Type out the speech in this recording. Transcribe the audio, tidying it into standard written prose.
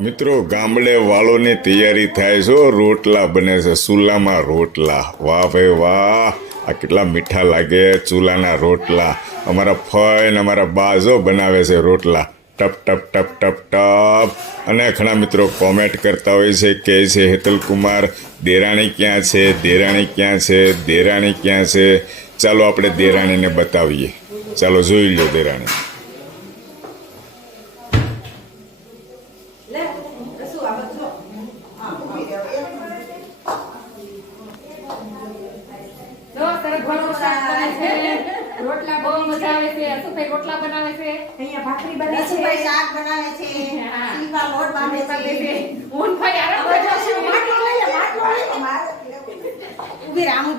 મિત્રો ગામડે વાળોની તૈયારી થાય છે રોટલા બને છે ચૂલામાં રોટલા વાહ ભાઈ વાહ આ કેટલા મીઠા લાગે ચૂલાના રોટલા અમારા ફઈ ને અમારા બાજો બનાવે છે રોટલા ટપ ટપ ટપ ટપ ટપ અને ઘણા મિત્રો કોમેન્ટ કરતા હોય છે કહે છે હેતલકુમાર દેરાણી ક્યાં છે દેરાણી ક્યાં છે દેરાણી ક્યાં છે ચાલો આપણે દેરાણીને બતાવીએ ચાલો જોઈ લો દેરાણી રોટલા બહુ મજા આવે છે અસુભાઈ રોટલા બનાવે છે અહીંયા ભાખરી બને છે અસુભાઈ શાક બનાવે છે સીવા લોટ બાંધે છે હું ભાઈ આરામ કરજો માટલો લઈ લે માટલો લઈ લે ઊભી રામ ઊભી